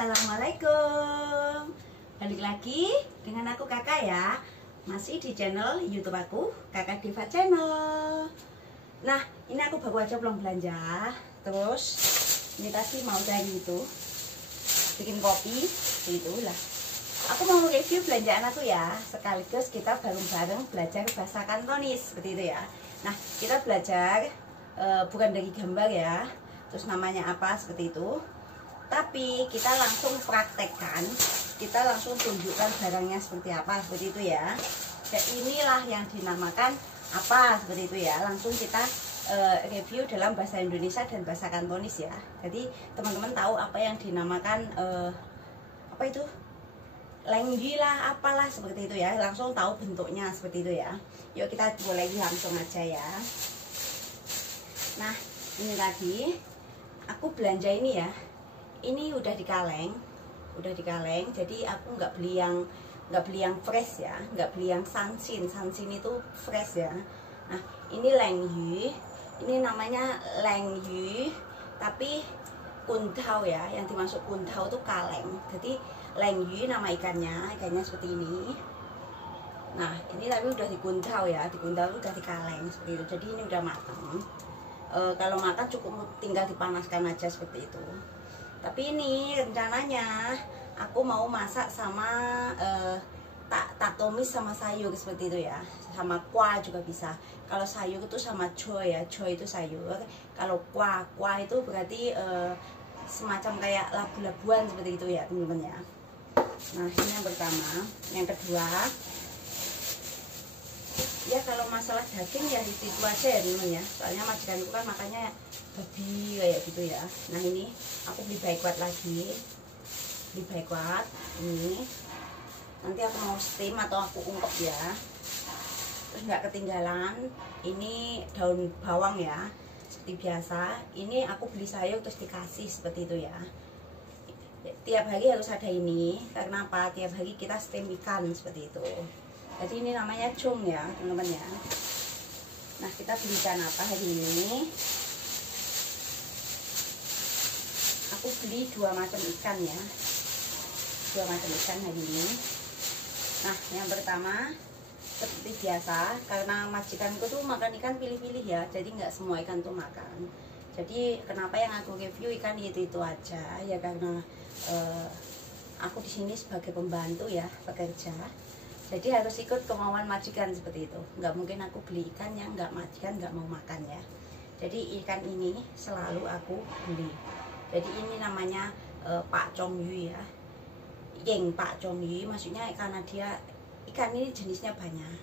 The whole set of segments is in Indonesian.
Assalamualaikum. Balik lagi dengan aku Kakak ya. Masih di channel YouTube aku, Kakak Diva Channel. Nah, ini aku baru aja pulang belanja. Terus ini tadi mau cari itu, bikin kopi, itu lah. Aku mau review belanjaan aku ya. Sekaligus kita bareng-bareng belajar bahasa Kantonis seperti itu ya. Nah, kita belajar bukan dari gambar ya. Terus namanya apa seperti itu. Tapi kita langsung praktekkan, kita langsung tunjukkan barangnya seperti apa, seperti itu ya. Dan inilah yang dinamakan apa, seperti itu ya. Langsung kita review dalam bahasa Indonesia dan bahasa Kantonis ya. Jadi teman-teman tahu apa yang dinamakan apa itu, lenggi lah, apalah seperti itu ya. Langsung tahu bentuknya seperti itu ya. Yuk kita mulai langsung aja ya. Nah, ini tadi aku belanja ini ya. Ini udah dikaleng, jadi aku nggak beli yang fresh ya, nggak beli yang sansin itu fresh ya. Nah, ini lengyu, ini namanya lengyu, tapi kuntau ya, yang dimaksud kuntau itu kaleng. Jadi lengyu nama ikannya seperti ini. Nah, ini tapi udah dikuntau ya, dikuntau udah dikaleng seperti itu. Jadi ini udah matang. Kalau makan cukup tinggal dipanaskan aja seperti itu. Tapi ini rencananya aku mau masak sama tak tumis sama sayur seperti itu ya. Sama kuah juga bisa. Kalau sayur itu sama choy ya, choy itu sayur. Kalau kuah itu berarti semacam kayak labu-labuan seperti itu ya teman-teman ya. Nah, ini yang pertama. Yang kedua, ya kalau masalah daging ya itu aja ya teman-teman ya. Soalnya majikanku kan makannya babi kayak gitu ya. Nah, ini aku beli baikwat lagi, beli baikwat ini. Nanti aku mau steam atau aku ungkep ya. Terus nggak ketinggalan ini daun bawang ya, seperti biasa. Ini aku beli sayur terus dikasih seperti itu ya. Tiap hari harus ada ini, karena apa? Tiap hari kita steam ikan seperti itu. Jadi ini namanya cung ya teman-teman ya. Nah, kita beli ikan apa hari ini? Aku beli 2 macam ikan ya, 2 macam ikan hari ini. Nah, yang pertama seperti biasa, karena majikanku tuh makan ikan pilih-pilih ya, jadi nggak semua ikan tuh makan. Jadi kenapa yang aku review ikan itu aja ya, karena aku di sini sebagai pembantu ya, pekerja. Jadi harus ikut kemauan majikan seperti itu. Nggak mungkin aku beli ikan yang majikan nggak mau makan ya. Jadi ikan ini selalu aku beli. Jadi ini namanya Pak Chong Yu ya. Yeng Pak Chong Yu, maksudnya karena dia ikan ini jenisnya banyak.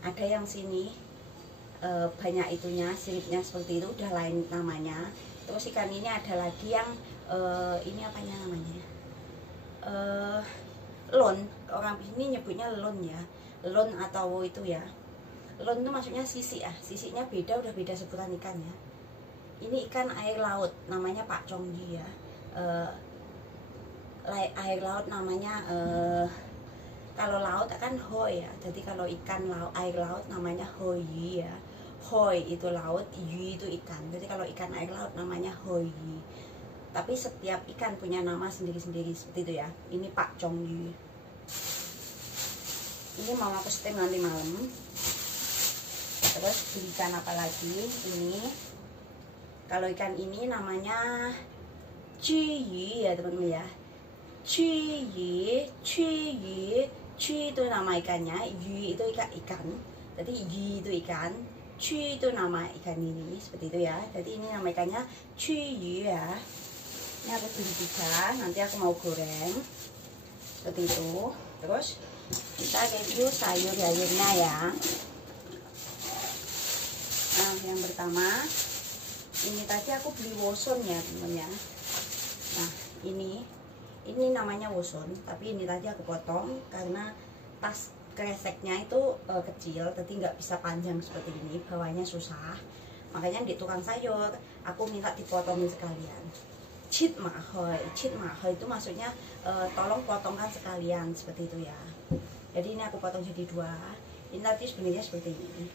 Ada yang sini banyak itunya, siripnya seperti itu, udah lain namanya. Terus ikan ini ada lagi yang ini apanya namanya? Lon, orang sini nyebutnya lon ya. Lon atau itu ya. Lon itu maksudnya sisik ya. Sisiknya beda, udah beda sebutan ikannya. Ini ikan air laut, namanya Pak Chong Yu ya. Air laut namanya kalau laut kan hoi ya. Jadi kalau ikan air laut namanya hoi ya. Hoi itu laut, yu itu ikan. Jadi kalau ikan air laut namanya hoi. Tapi setiap ikan punya nama sendiri-sendiri seperti itu ya. Ini Pak Chong Yu. Ini mau aku steam nanti malam. Terus beli ikan apa lagi? Ini. Kalau ikan ini namanya Cuyi ya teman-teman ya. Cuyi itu nama ikannya, Yu itu ikan. Jadi Yu itu ikan, Cuyi itu nama ikan ini seperti itu ya. Jadi ini nama ikannya Cuyi ya. Ini aku beli 3, nanti aku mau goreng seperti itu. Terus kita review sayur-sayurnya ya. Nah, yang pertama ini tadi aku beli woson ya teman-teman ya. Nah, ini namanya woson, tapi ini tadi aku potong karena tas kreseknya itu kecil, jadi nggak bisa panjang seperti ini, bawahnya susah. Makanya di tukang sayur aku minta dipotongin sekalian. Cit mahoi itu maksudnya tolong potongkan sekalian seperti itu ya. Jadi ini aku potong jadi 2. Ini tadi sebenarnya seperti ini.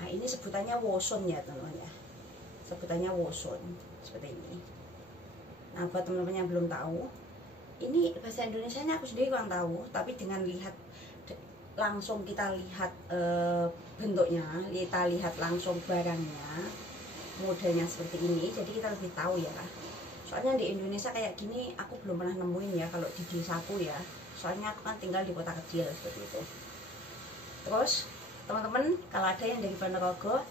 Nah, ini sebutannya woson ya teman-teman ya. Sebutannya woson seperti ini. Nah, buat teman-teman yang belum tahu, ini bahasa Indonesianya aku sendiri kurang tahu, tapi dengan lihat langsung kita lihat bentuknya, kita lihat langsung barangnya, modelnya seperti ini, jadi kita lebih tahu ya. Soalnya di Indonesia kayak gini aku belum pernah nemuin ya kalau di desaku ya. Soalnya aku kan tinggal di kota kecil seperti itu. Terus teman-teman kalau ada yang dari Ponorogo,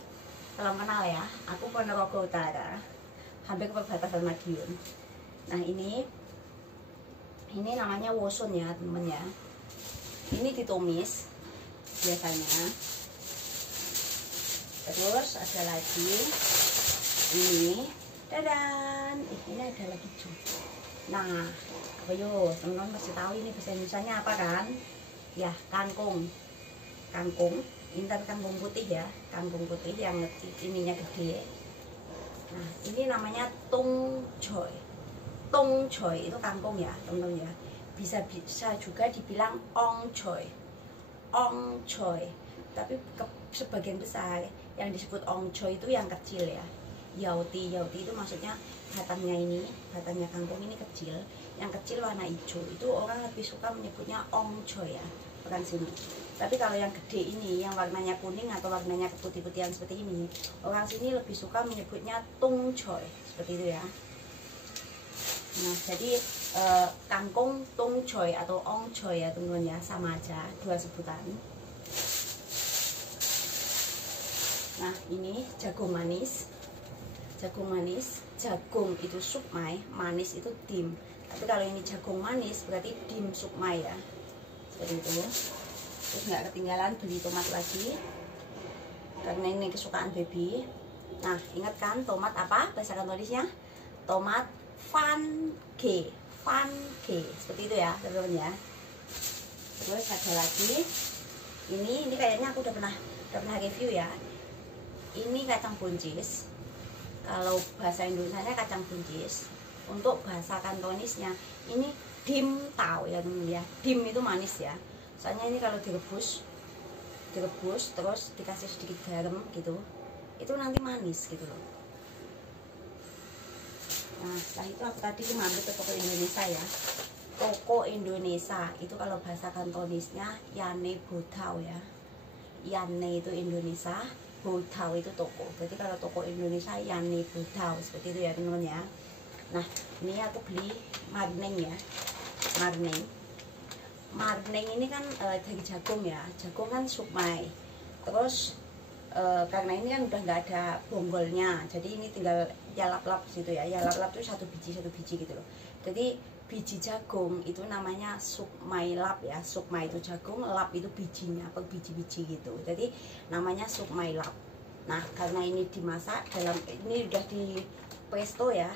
salam kenal ya. Aku Ponorogo Utara, hampir ke perbatasan Madiun. Nah ini namanya wosun ya teman-teman ya. Ini ditumis biasanya. Terus ada lagi ini, dadan, ini ada lagi juga. Nah, ayo teman-teman pasti tahu ini bahasa Indonesianya apa kan? Ya, kangkung. Kangkung, ini kan kangkung putih ya, kangkung putih yang ininya gede. Nah, ini namanya tungcoy. Tungcoy itu kangkung ya, teman-teman ya. Bisa juga dibilang ongcoy. Ongcoy. Tapi sebagian besar yang disebut ongcoy itu yang kecil ya. Yauti itu maksudnya batangnya kangkung ini kecil. Yang kecil warna hijau itu orang lebih suka menyebutnya ongcoy ya, orang sini. Tapi kalau yang gede ini, yang warnanya kuning atau warnanya keputih-putihan seperti ini, orang sini lebih suka menyebutnya tungcoy, seperti itu ya. Nah, jadi kangkung, tungcoy atau ongcoy ya teman-teman ya, sama aja, dua sebutan. Nah, ini jagung manis. Jagung manis, jagung itu sukmai, manis itu dim. Tapi kalau ini jagung manis berarti dim sukmai ya, seperti itu. Terus nggak ketinggalan beli tomat lagi, karena ini kesukaan baby. Nah, ingat kan tomat apa bahasa kantonisnya? Tomat Vange, seperti itu ya teman-teman ya. Terus ada lagi ini kayaknya aku udah pernah review ya. Ini kacang buncis. Kalau bahasa Indonesianya kacang buncis. Untuk bahasa kantonisnya ini dim tau ya teman-teman ya. Dim itu manis ya. Soalnya ini kalau direbus terus dikasih sedikit garam gitu, itu nanti manis gitu loh. Nah, setelah itu aku tadi ngambil ke toko Indonesia ya. Toko Indonesia itu kalau bahasa kantonisnya Yane Bodao ya. Yane itu Indonesia, Bodao itu toko. Jadi kalau toko Indonesia Yane Bodao, seperti itu ya teman-teman ya. Nah, ini aku beli marneng ya. Marneng ini kan dari jagung ya. Jagung kan sukmai. Terus karena ini kan udah nggak ada bonggolnya, jadi ini tinggal ya lap-lap gitu ya. Ya lap-lap itu satu biji gitu loh. Jadi biji jagung itu namanya sukmai lap ya. Sukmai itu jagung, lap itu bijinya, per biji-biji gitu. Jadi namanya sukmai lap. Nah, karena ini dimasak ini udah di presto ya,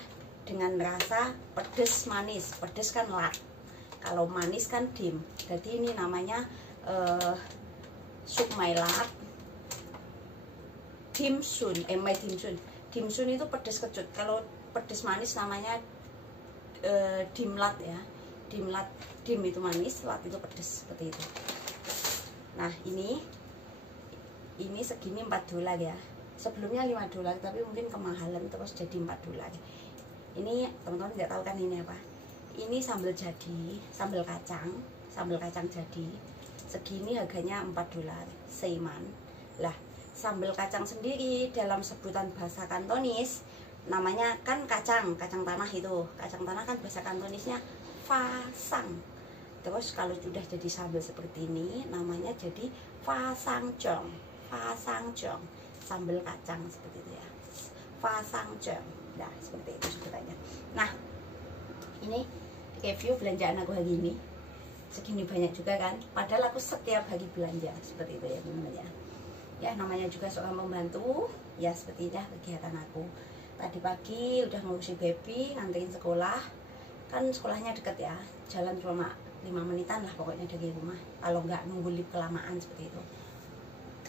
dengan rasa pedes manis. Pedes kan lap, kalau manis kan dim. Jadi ini namanya sukmai lap. Dimsun, dimsun itu pedes kecut. Kalau pedes manis namanya dimlat ya. Dim itu manis, lat itu pedes, seperti itu. Nah, ini segini $4 ya. Sebelumnya $5, tapi mungkin kemahalan terus jadi $4. Ini teman-teman nggak tahu kan ini apa? Ini sambal jadi, sambal kacang jadi. Segini harganya $4, seiman. Lah, sambal kacang sendiri dalam sebutan bahasa kantonis namanya kan kacang tanah itu. Kacang tanah kan bahasa kantonisnya fasang. Terus kalau sudah jadi sambal seperti ini namanya jadi fasangcong. Sambal kacang seperti itu ya. Fasangcong. Nah, seperti itu sebutannya. Nah, ini review belanjaan aku hari ini. Segini banyak juga kan. Padahal aku setiap hari belanja seperti itu ya teman-teman ya. Ya namanya juga seorang pembantu ya, seperti itu kegiatan aku. Tadi pagi udah ngurusin baby, nganterin sekolah. Kan sekolahnya deket ya, jalan cuma 5 menitan lah pokoknya dari rumah, kalau nggak nunggu lift kelamaan seperti itu.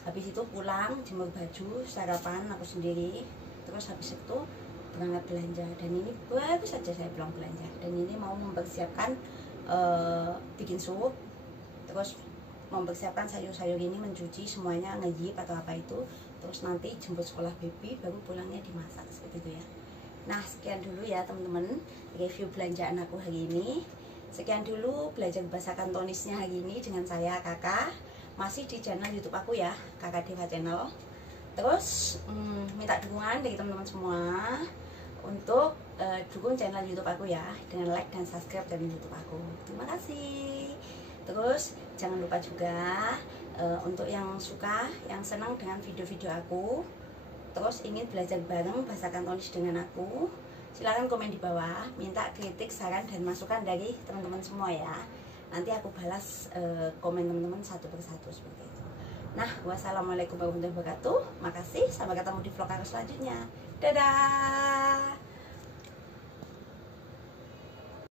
Habis itu pulang, jemur baju, sarapan aku sendiri. Terus habis itu berangkat belanja. Dan ini baru saja saya pulang belanja. Dan ini mau mempersiapkan bikin sup. Terus mempersiapkan sayur-sayur ini, mencuci semuanya, ngejip atau apa itu. Terus nanti jemput sekolah baby, baru pulangnya dimasak seperti itu ya. Nah, sekian dulu ya teman-teman review belanjaan aku hari ini. Sekian dulu belajar bahasa Kantonisnya hari ini dengan saya Kakak. Masih di channel YouTube aku ya, Kakak Deva Channel. Terus minta dukungan dari teman-teman semua untuk dukung channel YouTube aku ya, dengan like dan subscribe channel YouTube aku. Terima kasih. Terus jangan lupa juga untuk yang suka, yang senang dengan video-video aku, terus ingin belajar bareng bahasa Kantonis dengan aku, silahkan komen di bawah, minta kritik, saran, dan masukan dari teman-teman semua ya. Nanti aku balas komen teman-teman satu persatu seperti itu. Nah, wassalamualaikum warahmatullahi wabarakatuh. Makasih, sampai ketemu di vlog aku selanjutnya. Dadah.